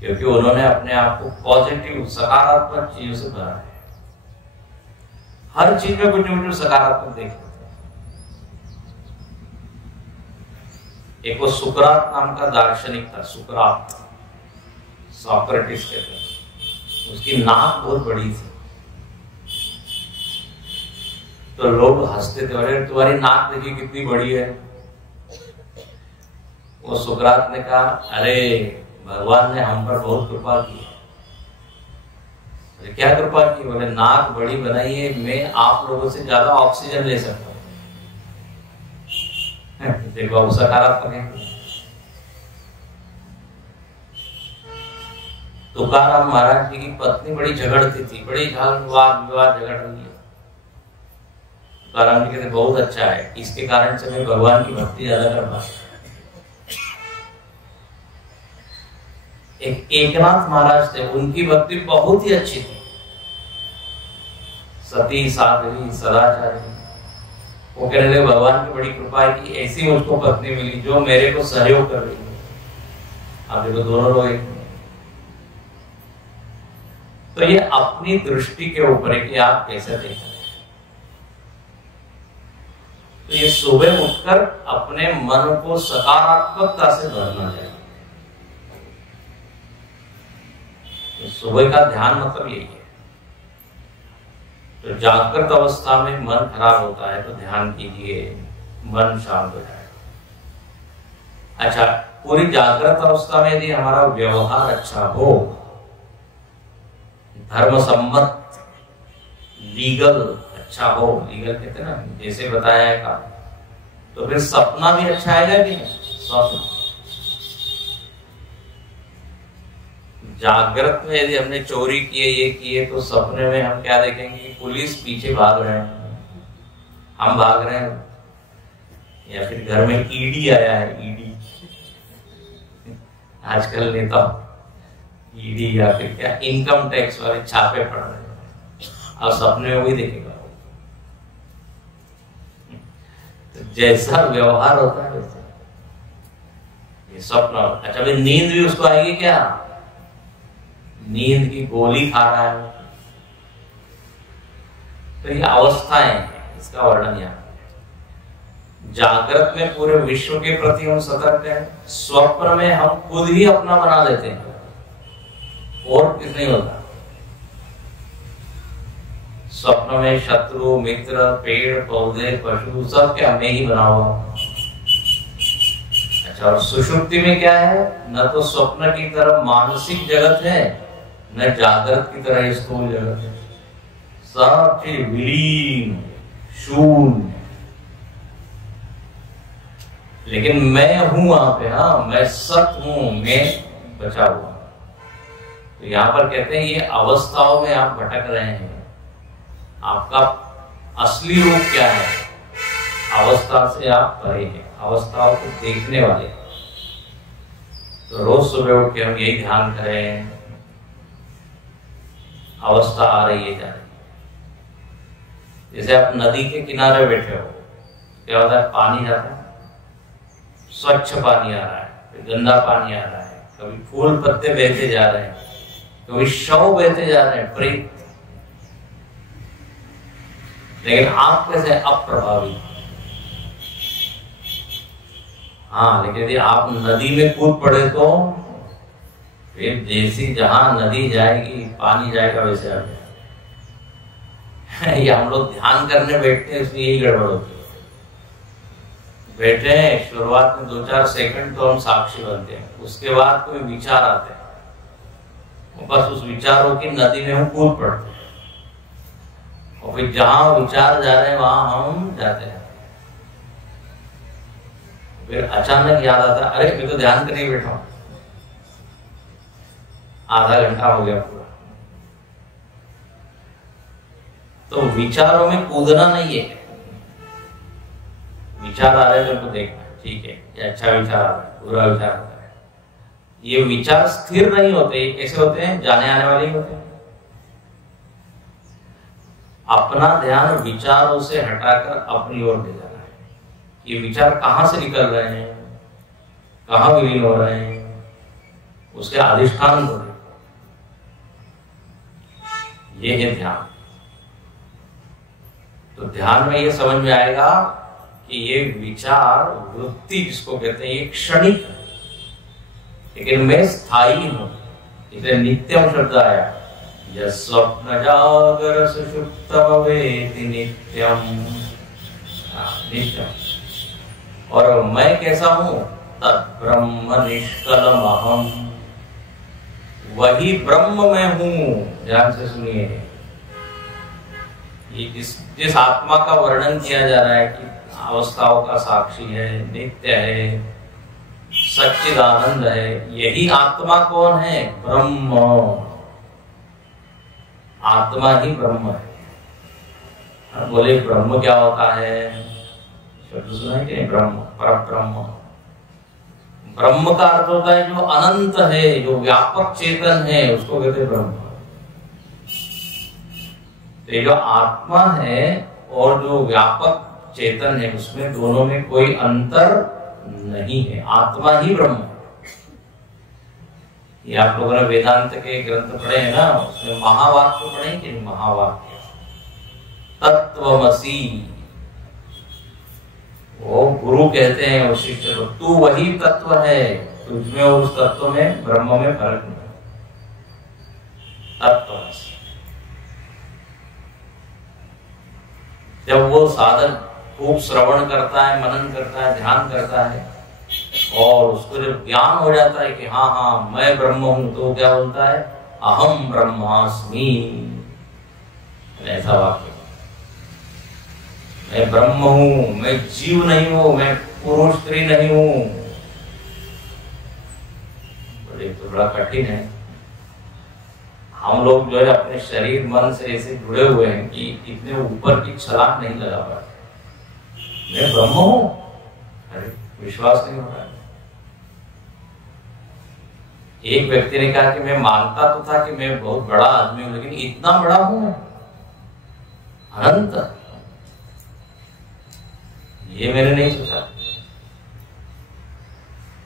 क्योंकि उन्होंने अपने आप को पॉजिटिव सकारात्मक चीजों से भरा है। हर चीज में कुछ न कुछ सकारात्मक देख लेते हैं। एक वो सुकरात नाम का दार्शनिक था, सुकरात, सोक्रेटिस कहते हैं। उसकी नाक बहुत बड़ी थी, तो लोग हंसते थे, अरे तुम्हारी नाक देखिए कितनी बड़ी है। वो सुकरात ने कहा, अरे भगवान ने हम पर बहुत कृपा की है। अरे क्या कृपा की? बोले नाक बड़ी बनाई है, मैं आप लोगों से ज्यादा ऑक्सीजन ले सकता हूँ। देखो अब सकारात्मक है। तुकाराम महाराज जी की पत्नी बड़ी झगड़ती थी, बड़ी विवाद झगड़ रही है। तुकाराम जी कहते बहुत अच्छा है, इसके कारण से मैं भगवान की भक्ति ज्यादा कर पाता। एक एकनाथ महाराज थे, उनकी भक्ति बहुत ही अच्छी थी, सती साध्वी सदाचारी। वो कहने लगे भगवान की बड़ी कृपा है कि ऐसी मुझको पत्नी मिली जो मेरे को सहयोग कर रही है। आप देखो दोनों लोग एक। तो ये अपनी दृष्टि के ऊपर है कि आप कैसे देख रहे हैं। तो ये सुबह उठकर अपने मन को सकारात्मकता से भरना चाहिए। सुबह का ध्यान मतलब यही है। तो जागृत अवस्था में मन खराब होता है तो ध्यान कीजिए, मन शांत हो जाएगा। अच्छा, पूरी जागृत अवस्था में यदि हमारा व्यवहार अच्छा हो, धर्म सम्मत, लीगल अच्छा हो, लीगल कहते हैं ना, जैसे बताया है का, तो फिर सपना भी अच्छा आएगा कि नहीं? स्वप्न जागृत में यदि हमने चोरी किए, ये किए, तो सपने में हम क्या देखेंगे कि पुलिस पीछे भाग रहे हैं, हम भाग रहे हैं, या फिर घर में ईडी आया है, ईडी आजकल नेता ईडी या फिर क्या इनकम टैक्स वाले छापे पड़ रहे हैं, और सपने में वही देखेगा। तो जैसा व्यवहार होता है वैसा ये स्वप्न। अच्छा, भाई नींद भी उसको आएगी क्या? नींद की गोली खा रहा है, तो ये अवस्थाएं हैं, इसका वर्णन यहाँ। जागृत में पूरे विश्व के प्रति हम सतर्क हैं, स्वप्न में हम खुद ही अपना बना लेते हैं, और कुछ नहीं होता। स्वप्न में शत्रु, मित्र, पेड़ पौधे, पशु सब क्या मैं ही बना हुआ। अच्छा, अच्छा, और सुषुप्ति में क्या है? न तो स्वप्न की तरह मानसिक जगत है, न जागृत की तरह स्थूल जगत है। सब चीज विलीन, शून्य। लेकिन मैं हूं वहां पे। हाँ, मैं सत हूं, मैं बचा हुआ। तो यहां पर कहते हैं ये अवस्थाओं में आप भटक रहे हैं। आपका असली रूप क्या है? अवस्था से आप परे हैं, अवस्थाओं को देखने वाले। तो रोज सुबह उठ के हम यही ध्यान करें, अवस्था आ रही है, जा रही है। जैसे आप नदी के किनारे बैठे हो, क्या होता है? पानी जाता है, स्वच्छ पानी आ रहा है, गंदा पानी आ रहा है, कभी फूल पत्ते बहते जा रहे हैं, कभी शव बहते जा रहे हैं, प्रेत। लेकिन आप कैसे? अप्रभावी। हाँ, लेकिन यदि आप नदी में कूद पड़े तो फिर जैसी जहां नदी जाएगी, पानी जाएगा, वैसे आ जाएगा। ये हम लोग ध्यान करने बैठते हैं, इसलिए यही गड़बड़ होती है। बैठे हैं, शुरुआत में 2-4 सेकंड तो हम साक्षी बनते हैं, उसके बाद कोई विचार आते हैं, बस उस विचारों की नदी में हम कूद पड़ते हैं, और फिर जहां विचार जा रहे हैं वहां हम जाते हैं। फिर अचानक याद आता है, अरे मैं तो ध्यान करने बैठा हूं, आधा घंटा हो गया पूरा। तो विचारों में कूदना नहीं है। विचार आ रहे हैं तो देखना, ठीक है, ये अच्छा विचार आ रहा है, बुरा विचार आ रहा है। ये विचार स्थिर नहीं होते। ये कैसे होते हैं? जाने आने वाले ही होते हैं। अपना ध्यान विचारों से हटाकर अपनी ओर ले जाना है। ये विचार कहां से निकल रहे हैं, कहां विलीन हो रहे हैं, उसके अधिष्ठान को। ये है ध्यान। तो ध्यान में ये समझ में आएगा कि ये विचार वृत्ति जिसको कहते हैं ये क्षणिक है, लेकिन मैं स्थायी हूं। इसलिए नित्यम शब्द आया, स्वप्न जागर सुषुप्तम वेति नित्यम। नित्यम। और मैं कैसा हूं? तद्ब्रह्म निष्कलम अहम। वही ब्रह्म मैं हूं। ध्यान से सुनिए, ये जिस आत्मा का वर्णन किया जा रहा है कि अवस्थाओं का साक्षी है, नित्य है, सच्चिदानंद है, यही आत्मा कौन है? ब्रह्म। आत्मा ही ब्रह्म है। बोले ब्रह्म क्या होता है? शब्द सुना है कि नहीं? ब्रह्म, पर ब्रह्म। ब्रह्म का अर्थ होता है जो अनंत है, जो व्यापक चेतन है, उसको कहते ब्रह्म। तो ये जो आत्मा है और जो व्यापक चेतन है, उसमें दोनों में कोई अंतर नहीं है। आत्मा ही ब्रह्म है। ये आप लोगों ने वेदांत के ग्रंथ पढ़े हैं ना, उसमें महावाक्य पढ़े कि नहीं? महावाक्य, तत्वमसि। वो गुरु कहते हैं उस शिष्य को, तू वही तत्व है, तुझमें और उस तत्व में, ब्रह्म में फर्क नहीं। तत्वमसि। जब वो साधक खूब श्रवण करता है, मनन करता है, ध्यान करता है, और उसको जब ज्ञान हो जाता है कि हाँ हाँ मैं ब्रह्म हूं, तो क्या बोलता है? अहम ब्रह्मास्मि। ऐसा वाक्य, मैं ब्रह्म हूं, मैं जीव नहीं हूं, मैं पुरुष स्त्री नहीं हूं। तो बड़ा कठिन है। हम लोग जो है अपने शरीर मन से ऐसे जुड़े हुए हैं कि इतने ऊपर की छलांग नहीं लगा पाते। मैं ब्रह्म हूं, अरे विश्वास नहीं हो रहा है। एक व्यक्ति ने कहा कि मैं मानता तो था कि मैं बहुत बड़ा आदमी हूं, लेकिन इतना बड़ा हूं, अनंत, ये मैंने नहीं सोचा।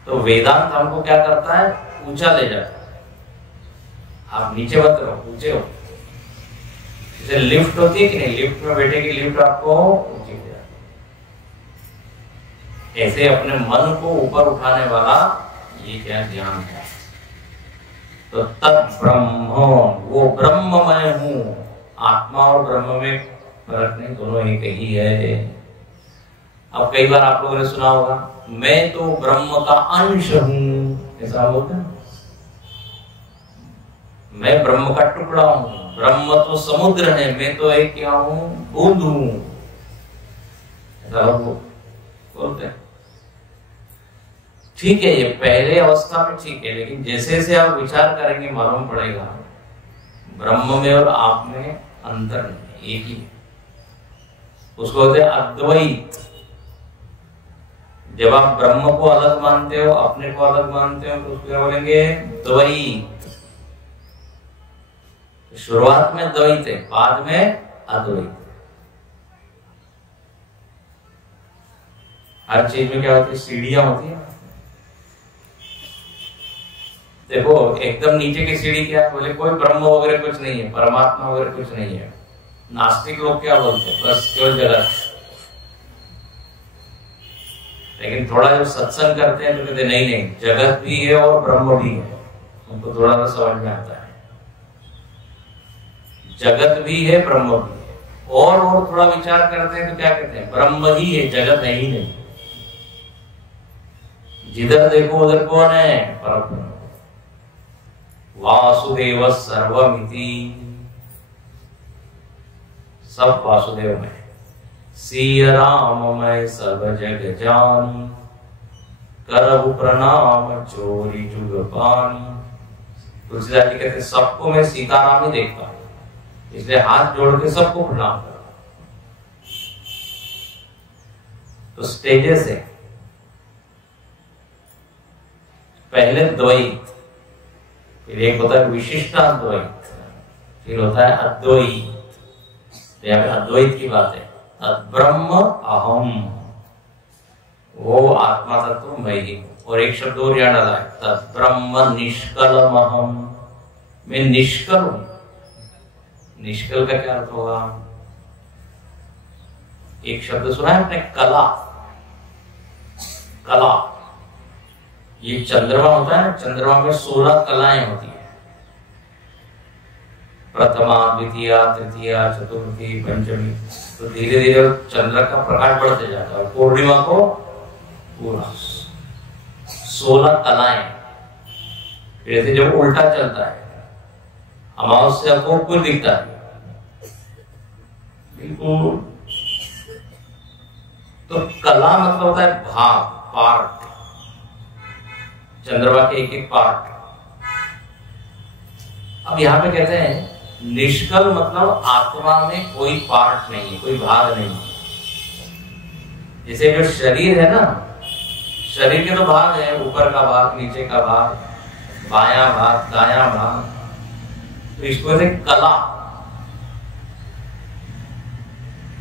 तो वेदांत हमको क्या करता है? ऊंचा ले जाता है। आप नीचे मत रहो, ऊंचे हो। जैसे लिफ्ट होती है कि नहीं, लिफ्ट में बैठे की लिफ्ट आपको ऊंची हो जाती है। ऐसे अपने मन को ऊपर उठाने वाला ये क्या ध्यान है। तो तत् ब्रह्म, वो ब्रह्म मैं हूं। आत्मा और ब्रह्म में फर्क नहीं, दोनों एक ही है। अब कई बार आप लोगों ने सुना होगा मैं तो ब्रह्म का अंश हूं, ऐसा बोलते हैं। मैं ब्रह्म का टुकड़ा हूं, ब्रह्म तो समुद्र है, मैं तो एक क्या हूं, बूंद हूं, ऐसा बोलते हैं। ठीक है, ये पहले अवस्था में ठीक है, लेकिन जैसे जैसे आप विचार करेंगे मालूम पड़ेगा ब्रह्म में और आप में अंतर नहीं, एक ही है। उसको बोलते हैं अद्वैत। जब आप ब्रह्म को अलग मानते हो, अपने को अलग मानते हो, तो उसको क्या बोलेंगे, द्वैत। शुरुआत में द्वैत है, बाद में अद्वैत। हर चीज में क्या होती है, सीढ़ियां होती है। देखो एकदम नीचे की सीढ़ी क्या है, बोले कोई ब्रह्म वगैरह कुछ नहीं है, परमात्मा वगैरह कुछ नहीं है। नास्तिक लोग क्या बोलते हैं, बस केवल जगत। लेकिन थोड़ा जो सत्संग करते हैं तो कहते नहीं नहीं, जगत भी है और ब्रह्म भी है। उनको थोड़ा सा समझ में आता है, जगत भी है ब्रह्म भी है। और थोड़ा विचार करते हैं तो क्या कहते हैं, ब्रह्म ही है, जगत है ही नहीं। जिधर देखो उधर कौन है, परब्रह्म। वासुदेव सर्वमिति, सब वासुदेव में। सिया राम मैं सब जग जानी, करब प्रणाम चोरी जुग पानी। तुलसीदास जी कहते सबको मैं सीताराम ही देखता हूं, इसलिए हाथ जोड़ के सबको प्रणाम करो। तो स्टेजेस है, पहले द्वैत, फिर एक होता है विशिष्टाद्वैत, फिर होता है अद्वैत। तो यहाँ पे अद्वैत की बात है। ब्रह्म अहम, वो आत्मा तत्व मैं ही हूं। और एक शब्द और यहाँ डाला है, तद ब्रह्म निष्कलम अहम, मैं निष्कल हूं। निष्कल का क्या अर्थ होगा, एक शब्द सुना है आपने, कला। कला, ये चंद्रमा होता है ना, चंद्रमा में 16 कलाएं होती है, प्रथमा द्वितीया तृतीया चतुर्थी पंचमी। तो धीरे धीरे चंद्र का प्रकाश बढ़ते जाता है, पूर्णिमा को पूरा 16 कलाएं। जैसे जब उल्टा चलता है, अमावस्या को कुछ दिखता है बिल्कुल। तो कला मतलब होता है भाग, पार्ट, चंद्रमा के एक एक पार्ट। अब यहां पे कहते हैं निष्कल मतलब आत्मा में कोई पार्ट नहीं है, कोई भाग नहीं है। जैसे जो शरीर है ना, शरीर के तो भाग है, ऊपर का भाग, नीचे का भाग, बायां भाग, दायां भाग। तो इसको कहते कला।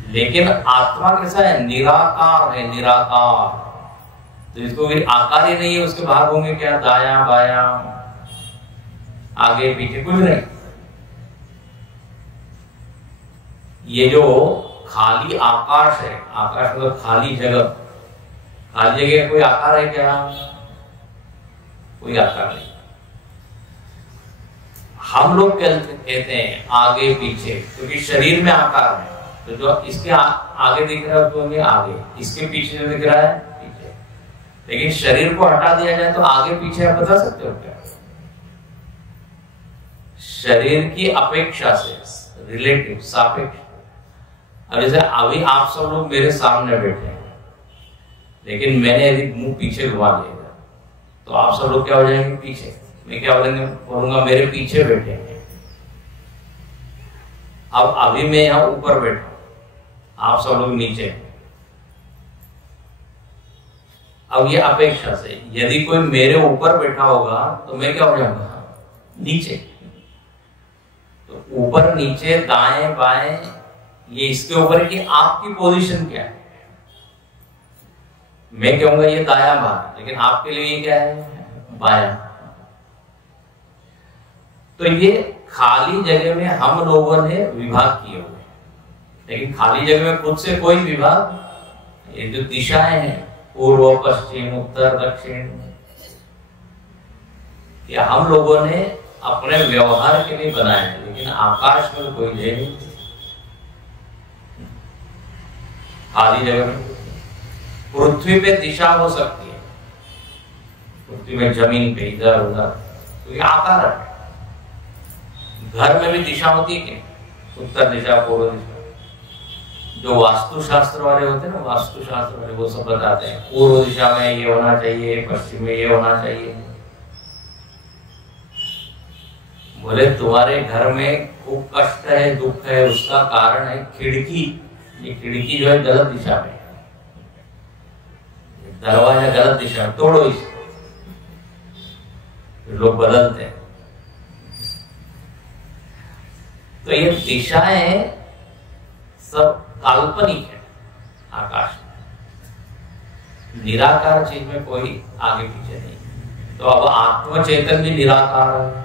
लेकिन आत्मा कैसा है, निराकार है, निराकार। तो इसको आकार ही नहीं है, उसके भाग होंगे क्या, दायां बायां, आगे पीछे, कुछ नहीं। ये जो खाली आकाश है, आकाश मतलब खाली जगह, खाली जगह कोई आकार है क्या, कोई आकार नहीं। हम लोग कहते हैं आगे पीछे, क्योंकि शरीर में आकार है। तो जो इसके आगे दिख रहा है तो आगे, इसके पीछे जो दिख रहा है पीछे। लेकिन शरीर को हटा दिया जाए तो आगे पीछे आप बता सकते हो क्या, शरीर की अपेक्षा से, रिलेटिव, सापेक्ष। अब जैसे अभी आप सब लोग मेरे सामने बैठे हैं, लेकिन मैंने यदि मुंह पीछे घुमा लिया तो आप सब लोग क्या हो जाएंगे, पीछे। मैं क्या बोलूंगा, मेरे पीछे बैठे हैं। अब अभी मैं यहां ऊपर बैठा, आप सब लोग नीचे। अब ये अपेक्षा से, यदि कोई मेरे ऊपर बैठा होगा तो मैं क्या हो जाऊंगा, नीचे। तो ऊपर नीचे दाएं बाएं, ये इसके ऊपर है कि आपकी पोजीशन क्या है। मैं कहूंगा ये दाया भाग, लेकिन आपके लिए ये क्या है, बाया। तो ये खाली जगह में हम लोगों ने विभाग किए हुए, लेकिन खाली जगह में खुद से कोई विभाग, ये जो दिशाएं हैं, पूर्व पश्चिम उत्तर दक्षिण, ये हम लोगों ने अपने व्यवहार के लिए बनाए हैं। लेकिन आकाश में कोई नहीं, खाली जगह में पृथ्वी पे दिशा हो सकती है, पृथ्वी में जमीन पे इधर उधर, तो ये आकार है। घर में भी दिशा होती है कि उत्तर दिशा, पूर्व दिशा। जो वास्तुशास्त्र वाले होते हैं ना, वास्तुशास्त्र वाले वो सब बताते हैं पूर्व दिशा में ये होना चाहिए, पश्चिम में ये होना चाहिए। बोले तुम्हारे घर में खूब कष्ट है, दुख है, उसका कारण है खिड़की। ये खिड़की जो है गलत दिशा में, दरवाजा गलत दिशा में, तोड़ो इसे। लोग बदलते हैं। तो ये दिशाएं सब काल्पनिक है आकाश में, निराकार चीज में कोई आगे पीछे नहीं। तो अब आत्म चेतन भी निराकार है,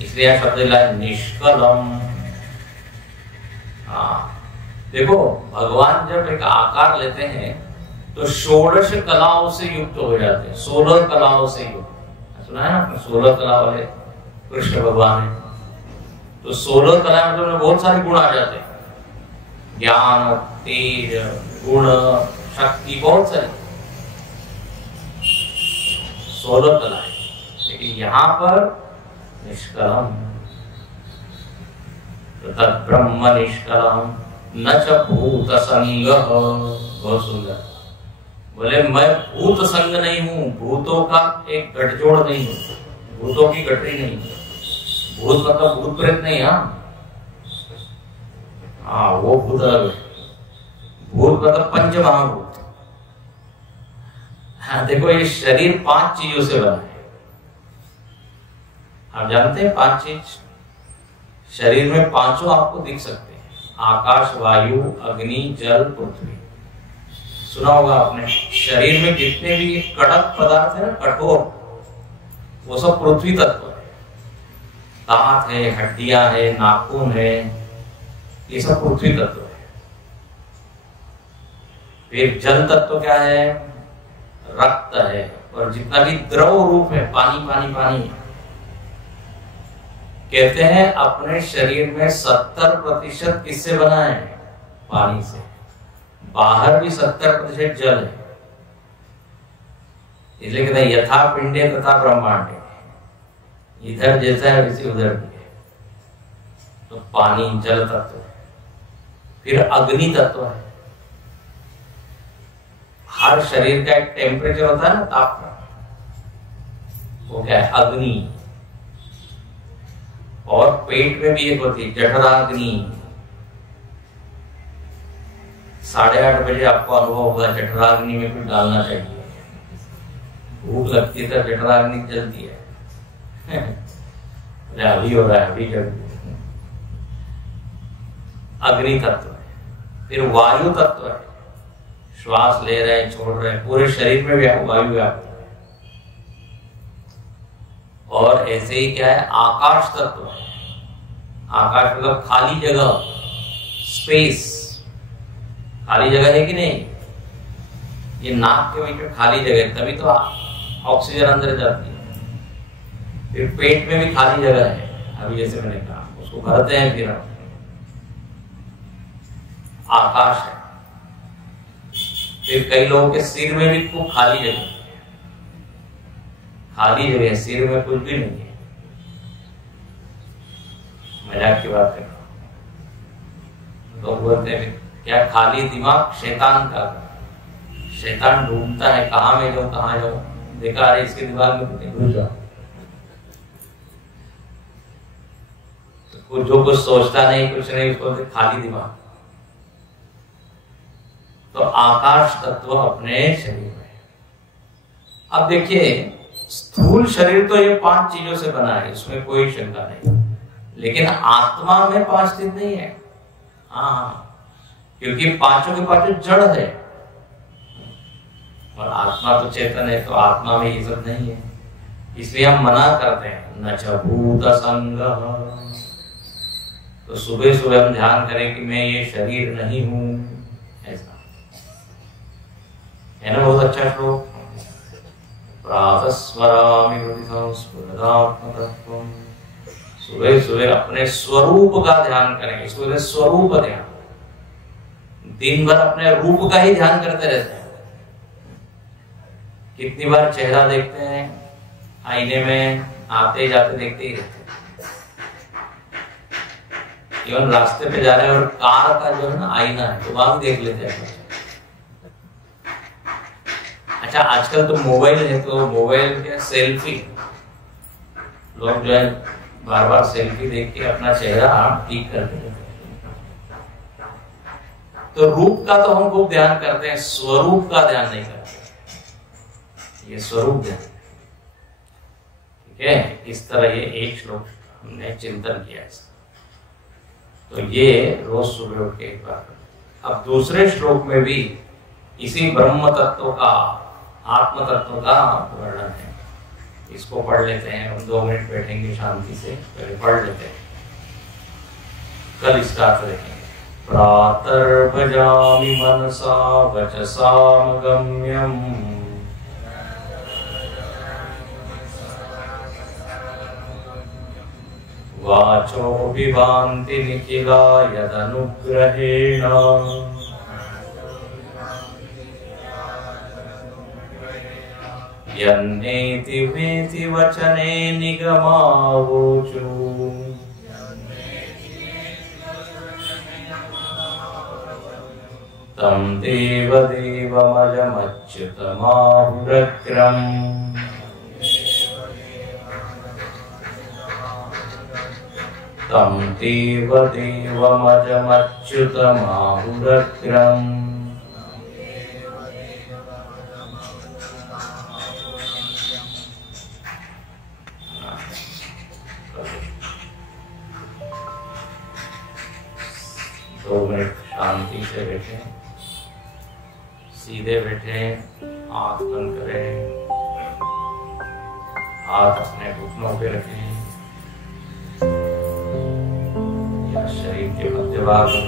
इसलिए शब्द लाए निष्कलम। हाँ देखो, भगवान जब एक आकार लेते हैं तो 16 कलाओं से युक्त हो जाते हैं, 16 कलाओं से युक्त। सुना है ना, 16 कला वाले कृष्ण भगवान है। तो 16 कला मतलब बहुत सारे गुण आ जाते हैं, ज्ञान, तेज, गुण, शक्ति, बहुत सारे 16 कलाएं। लेकिन यहाँ पर निष्कलम, तत् ब्रह्म निष्कलम न च भूत संग। बहुत सुंदर। बोले मैं भूत संग नहीं हूं, भूतों का एक गठजोड़ नहीं हूं, भूतों की गठरी नहीं हूं। भूत मतलब भूत प्रेत नहीं। हाँ वो भूत अलग है। भूत मतलब पंच महाभूत। हाँ देखो, ये शरीर 5 चीजों से बना है। आप जानते हैं 5 चीज शरीर में, 5 आपको दिख सकते हैं, आकाश, वायु, अग्नि, जल, पृथ्वी। सुना होगा आपने। शरीर में जितने भी कड़क पदार्थ है ना, कठोर, वो सब पृथ्वी तत्व है। दांत है, हड्डियां है, नाखून है, ये सब पृथ्वी तत्व है। फिर जल तत्व क्या है? रक्त है। और जितना भी द्रव रूप है, पानी पानी पानी। कहते हैं अपने शरीर में 70% किससे बना है? पानी से। बाहर भी 70% जल है। इसलिए कहते हैं यथा पिंडे तथा ब्रह्मांडे, इधर जैसा है वैसे उधर भी है। तो पानी जल तत्व है। फिर अग्नि तत्व है। हर शरीर का एक टेम्परेचर होता है ना, तापमान, वो क्या है? अग्नि। और पेट में भी एक होती है जठराग्नि। 8:30 बजे आपको अनुभव होगा जठराग्नि में कुछ डालना चाहिए। भूख लगती है तो जठराग्नि जलती है। अभी हो रहा है, अभी जल्दी। अग्नि तत्व है। फिर वायु तत्व है। श्वास ले रहे हैं, छोड़ रहे हैं, पूरे शरीर में वायु व्याप्त है। और ऐसे ही क्या है? आकाश तत्व है। आकाश मतलब खाली जगह, स्पेस। खाली जगह है कि नहीं? ये नाक के बीच में खाली जगह है, तभी तो ऑक्सीजन अंदर जाती है। फिर पेट में भी खाली जगह है, अभी जैसे मैंने कहा, उसको भरते हैं। फिर आकाश है। फिर कई लोगों के सिर में भी खूब खाली जगह है। खाली जगह है, सिर में कुछ भी नहीं है। मजाक की बात कर रहा हूं। लोग बोलते हैं क्या खाली दिमाग शैतान का। शैतान ढूंढता है कहाँ में जाऊं, कहाँ जाऊं। देखा अरे इसके दिमाग में घुस जाओ। तो जो कुछ सोचता नहीं, कुछ नहीं, उसको खाली दिमाग। तो आकाश तत्व अपने शरीर में। अब देखिए, स्थूल शरीर तो ये 5 चीजों से बना है, इसमें कोई शंका नहीं। लेकिन आत्मा में 5 चीज नहीं है। हाँ, क्योंकि पांचों के पांचों जड़ है और आत्मा तो चेतन है। तो आत्मा में ये सब नहीं है, इसलिए हम मना करते हैं न च भूत संग। तो सुबह सुबह हम ध्यान करें कि मैं ये शरीर नहीं हूं, ऐसा है ना। बहुत अच्छा श्लोक। प्रातस्मरामि हृदि संस्फुरदात्मतत्त्वम्। सुबह सुबह अपने स्वरूप का ध्यान करें। इसको स्वरूप ध्यान। दिन भर अपने रूप का ही ध्यान करते रहते हैं, कितनी बार चेहरा देखते हैं आईने में, आते जाते देखते ही रहते हैं। इवन रास्ते पे जा रहे हैं और कार का जो है ना आईना है तो वहां भी देख लेते हैं। अच्छा, आजकल तो मोबाइल है तो मोबाइल के सेल्फी, लोग जो है बार बार सेल्फी देख के अपना चेहरा ठीक कर देते हैं। तो रूप का तो हम खूब ध्यान करते हैं, स्वरूप का ध्यान नहीं करते। ये स्वरूप ध्यान, ठीक है। इस तरह ये एक श्लोक हमने चिंतन किया इसका। तो ये रोज सुबह उठ के एक बार। अब दूसरे श्लोक में भी इसी ब्रह्म तत्व का, आत्म तत्व का वर्णन है। इसको पढ़ लेते हैं, हम 2 मिनट बैठेंगे शांति से, पहले पढ़ लेते हैं, कल इसका अर्थ देखेंगे। प्रातर्भजामि मनसा वचसाम गम्यम वाचो विभान्ति निखिला यदनुग्रहेण यन्नेति वेति वचने निगमावोचु तं देवदेवमजमच्युतमाहुरग्रम् तं देवदेवमजमच्युतमाहुरग्रम्। दो मिनट शांति से बैठे, सीधे बैठे, आंख बंद करें, हाथ अपने घुटनों पे रखें या शरीर के मध्य भाग में।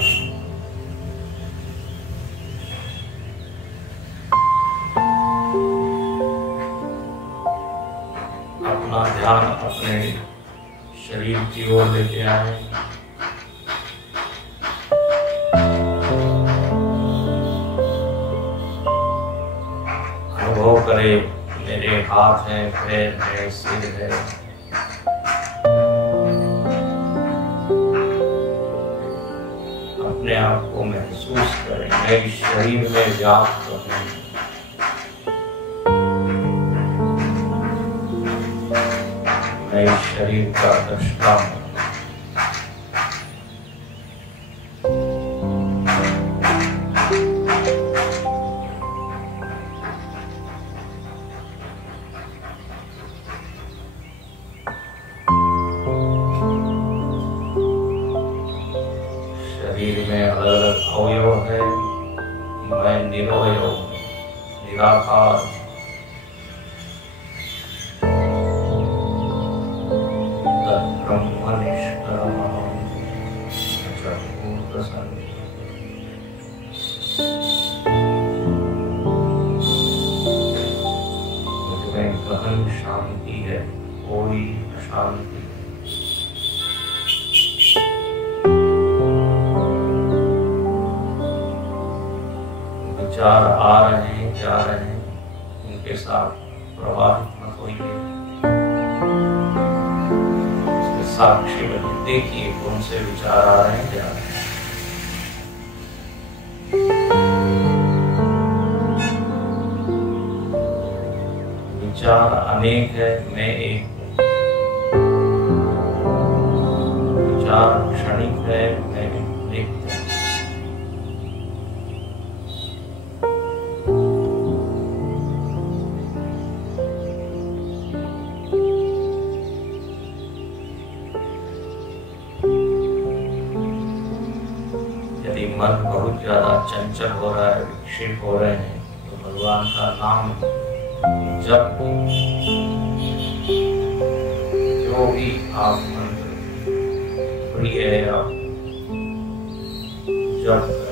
अपना ध्यान अपने शरीर की ओर लेके आए। अनुभव करे, मेरे हाथ हैं, पैर है, सिर है। अपने आप को महसूस करें, मैं इस शरीर में व्याप्त हूँ। मैं इस शरीर का दृष्टा हूँ। शरीर में अलग अवयव है, मैं निरवयव, निराकार। मुझमें गहन शांति है, कोई अशांति। विचार आ रहे हैं, जा रहे हैं, उनके साथ प्रभावित मत होइए। साक्षी बनिए, देखिए कौन से विचार आ रहे हैं, जा रहे हैं। विचार अनेक है, मैं एक हूँ। विचार क्षणिक है, मैं एक हूँ। मन बहुत ज्यादा चंचल हो रहा है, विक्षेप हो रहे हैं, तो भगवान का नाम जप, जो भी आप मंत्र प्रिय है आप जप करें।